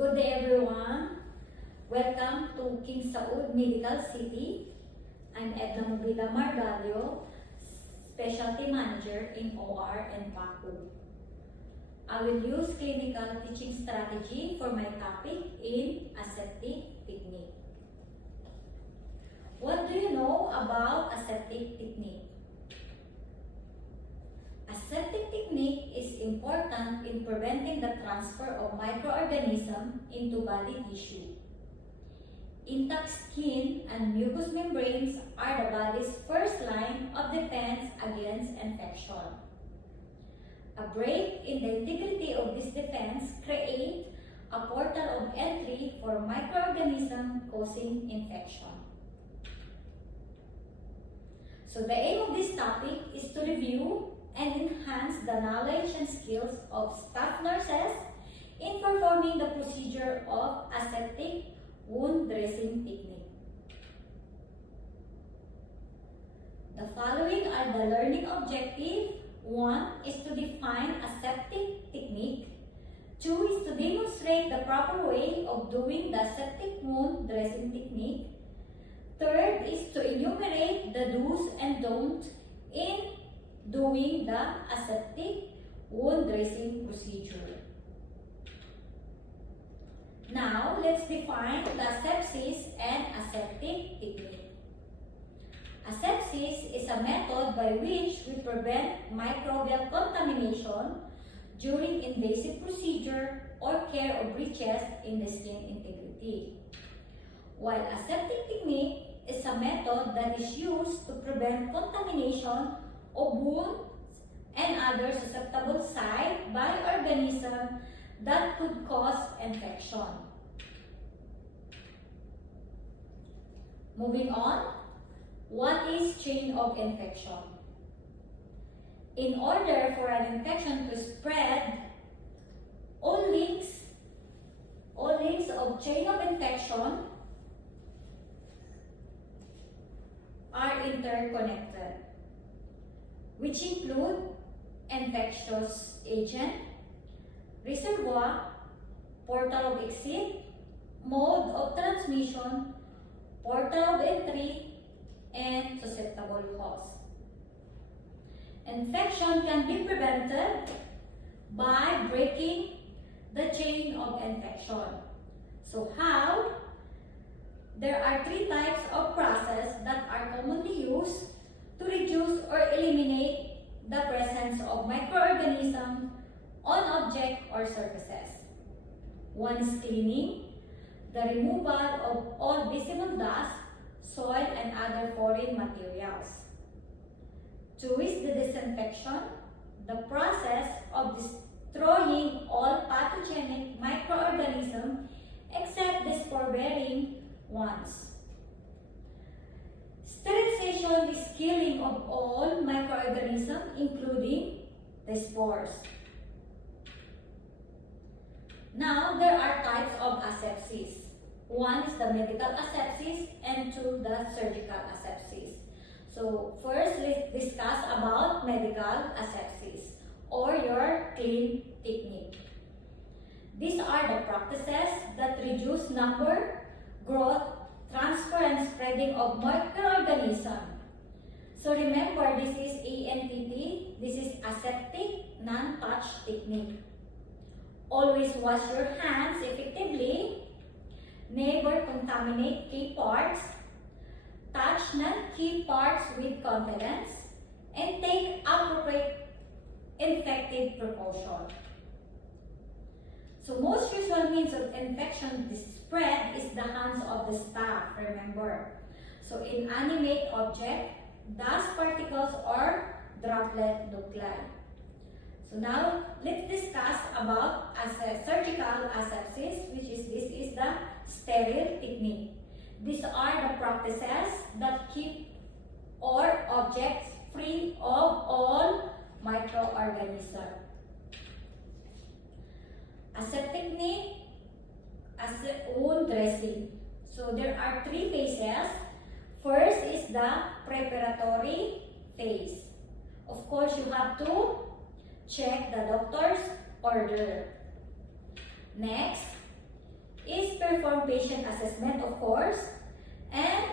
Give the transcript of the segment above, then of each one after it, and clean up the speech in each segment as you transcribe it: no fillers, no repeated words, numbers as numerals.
Good day everyone. Welcome to King Saud Medical City. I'm Edna Mobila Margalio, Specialty Manager in OR and PACU. I will use clinical teaching strategy for my topic in aseptic technique. What do you know about aseptic technique? Aseptic technique is important in preventing the transfer of microorganisms into body tissue. Intact skin and mucous membranes are the body's first line of defense against infection. A break in the integrity of this defense creates a portal of entry for microorganisms causing infection. So the aim of this topic is to review and enhance the knowledge and skills of staff nurses in performing the procedure of aseptic wound dressing technique. The following are the learning objectives. 1 is to define aseptic technique. 2 is to demonstrate the proper way of doing the aseptic wound dressing technique. 3rd is to enumerate the do's and don'ts in doing the aseptic wound dressing procedure. Now, let's define the asepsis and aseptic technique. Asepsis is a method by which we prevent microbial contamination during invasive procedure or care of breaches in the skin integrity. While aseptic technique is a method that is used to prevent contamination of wounds and other susceptible sites by organisms that could cause infection. Moving on, what is chain of infection? In order for an infection to spread, all links of chain of infection are interconnected, which include infectious agent, reservoir, portal of exit, mode of transmission, portal of entry, and susceptible host. Infection can be prevented by breaking the chain of infection. So how? There are 3 types of process that are commonly used to reduce or eliminate the presence of microorganisms on object or surfaces. 1 is cleaning, the removal of all visible dust, soil, and other foreign materials. 2 is the disinfection, the process of destroying all pathogenic microorganisms except the spore-bearing ones. Sterilization is killing of all microorganisms, including the spores. Now, there are types of asepsis. 1 is the medical asepsis and 2 the surgical asepsis. So, first let's discuss about medical asepsis or your clean technique. These are the practices that reduce number, growth, transfer, and spreading of microorganisms. So remember, this is ANTT, this is aseptic non-touch technique. Always wash your hands effectively, never contaminate key parts, touch non-key parts with confidence, and take appropriate infective precaution. So most usual means of infection spread is the hands of the staff, remember. So inanimate object, dust particles or droplet nuclei. So now let's discuss about surgical asepsis, which is this is the sterile technique. These are the practices that keep our objects free of all microorganisms. Aseptic technique, wound dressing. So there are 3 phases. First is the preparatory phase. Of course, you have to check the doctor's order. Next, perform patient assessment, of course, and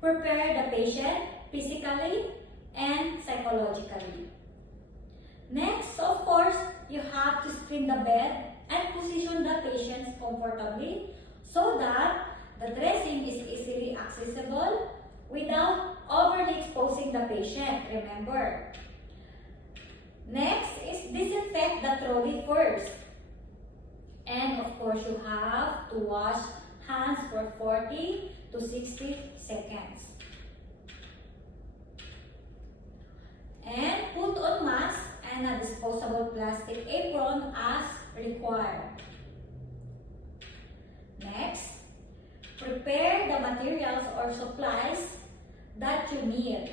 prepare the patient physically and psychologically. Next, of course, you have to screen the bed and position the patients comfortably so that the dressing is easily accessible without overly exposing the patient, remember. Next is disinfect the trolley first. And of course, you have to wash hands for 40 to 60 seconds. And put on mask and a disposable plastic apron as required. Next, prepare the materials or supplies that you need.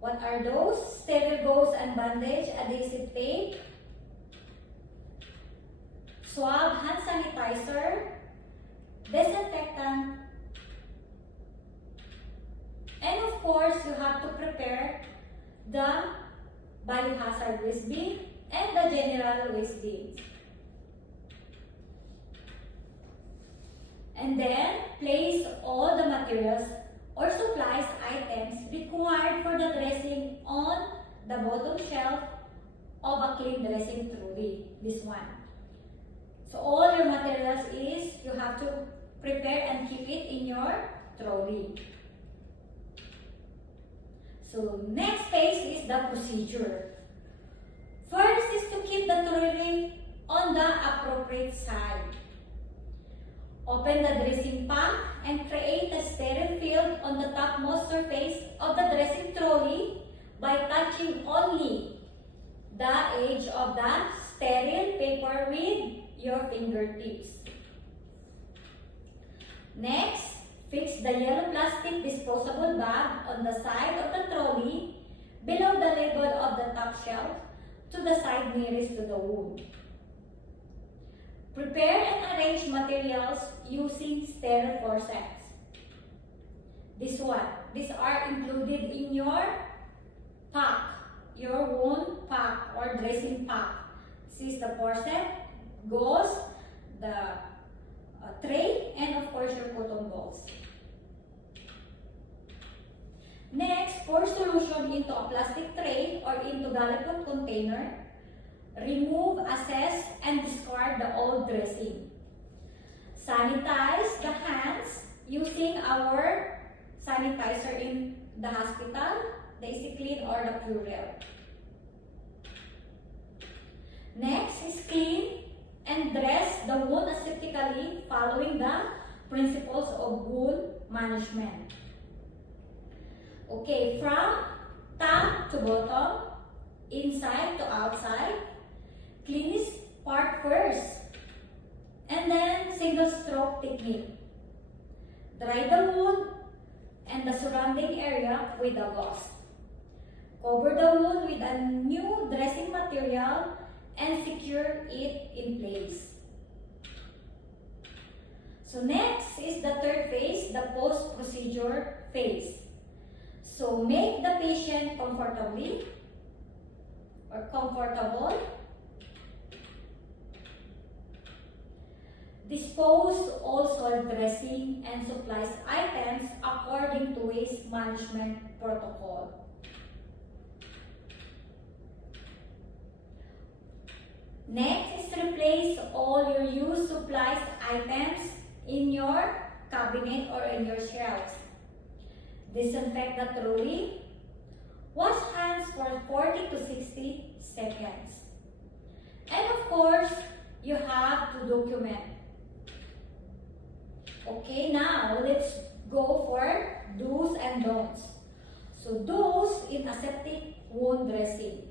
What are those? Sterile gauze and bandage, adhesive tape, swab, hand sanitizer, disinfectant, and of course, you have to prepare the biohazard waste bin and the general waste bins. And then, place all the materials or supplies items required for the dressing on the bottom shelf of a clean dressing trolley, this one. So all your materials is you have to prepare and keep it in your trolley. So next phase is the procedure. First is to keep the trolley on the appropriate side. Open the dressing pack and create a sterile field on the topmost surface of the dressing trolley by touching only the edge of the sterile paper with your fingertips. Next, fix the yellow plastic disposable bag on the side of the trolley below the label of the top shelf to the side nearest to the wound. Prepare and arrange materials using sterile forceps. These are included in your pack, your wound pack or dressing pack. This is the forceps, gauze, the tray, and of course your cotton balls. Next, pour solution into a plastic tray or into gallipot container. Remove, assess, and discard the old dressing. Sanitize the hands using our sanitizer in the hospital, the EasyClean or the Purell. Next is clean and dress the wound aseptically following the principles of wound management. Okay, from top to bottom, inside to outside, clean this part first, and then single stroke technique. Dry the wound and the surrounding area with a gauze. Cover the wound with a new dressing material and secure it in place. So next is the third phase, the post-procedure phase. So make the patient comfortable. Dispose all soiled dressing and supplies items according to waste management protocol. Next is replace all your used supplies items in your cabinet or in your shelves. Disinfect the trolley. Wash hands for 40 to 60 seconds. And of course, you have to document. Okay, now let's go for do's and don'ts. So do's in aseptic wound dressing.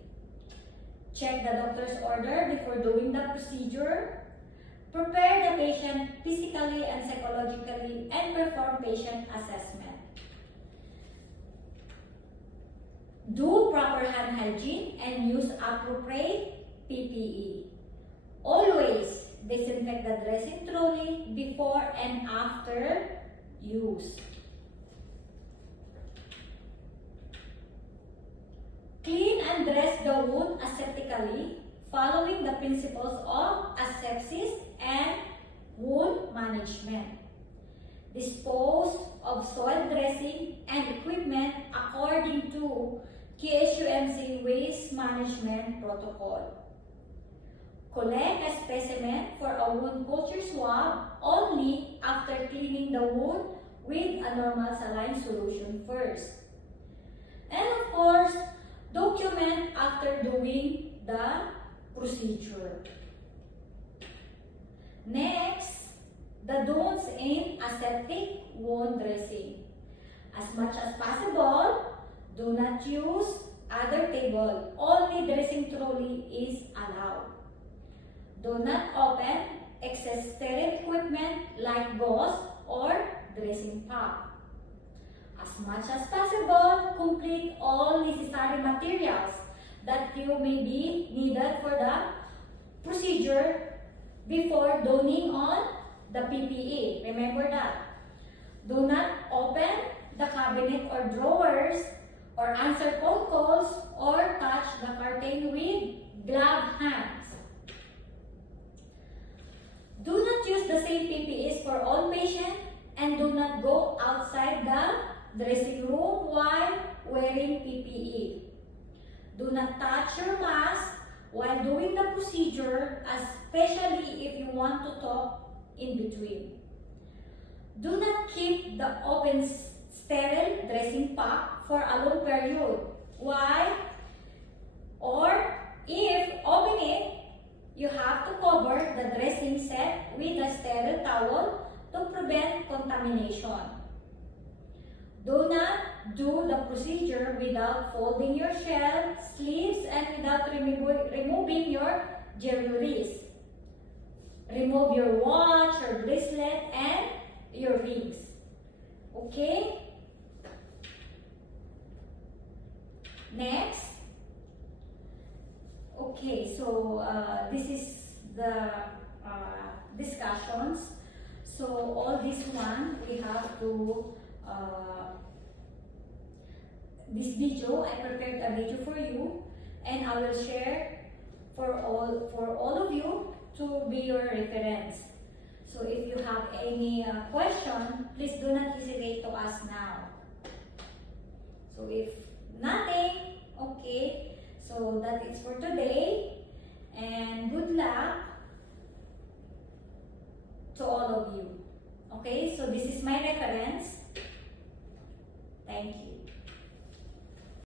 Check the doctor's order before doing the procedure. Prepare the patient physically and psychologically and perform patient assessment. Do proper hand hygiene and use appropriate PPE. Always disinfect the dressing trolley before and after use. Clean and dress the wound aseptically following the principles of asepsis and wound management. Dispose of soil dressing and equipment according to KSUMC Waste Management Protocol. Collect a specimen for a wound culture swab only after cleaning the wound with a normal saline solution first. And of course, document after doing the procedure. Next, the don'ts in aseptic wound dressing. As much as possible, do not use other table. Only dressing trolley is allowed. Do not open excess sterile equipment like gauze or dressing pack. As much as possible, complete all necessary materials that you may be needed for the procedure before donning on the PPE. Remember that. Do not open the cabinet or drawers or answer phone calls or touch the curtain with gloved hands. Do not use the same PPEs for all patients and do not go outside the dressing room while wearing PPE. Do not touch your mask while doing the procedure, especially if you want to talk in between. Do not keep the open sterile dressing pack for a long period. Why? Or if open it, you have to cover the dressing set with a sterile towel to prevent contamination. Do not do the procedure without folding your shirt, sleeves, and without removing your jewelries. Remove your watch, your bracelet, and your rings. Okay? Next. Okay, so this is the discussions. So all this one, we have to, this video, I prepared a video for you and I will share for all of you to be your reference. So if you have any question, please do not hesitate to ask now. So if nothing, okay, so that is for today.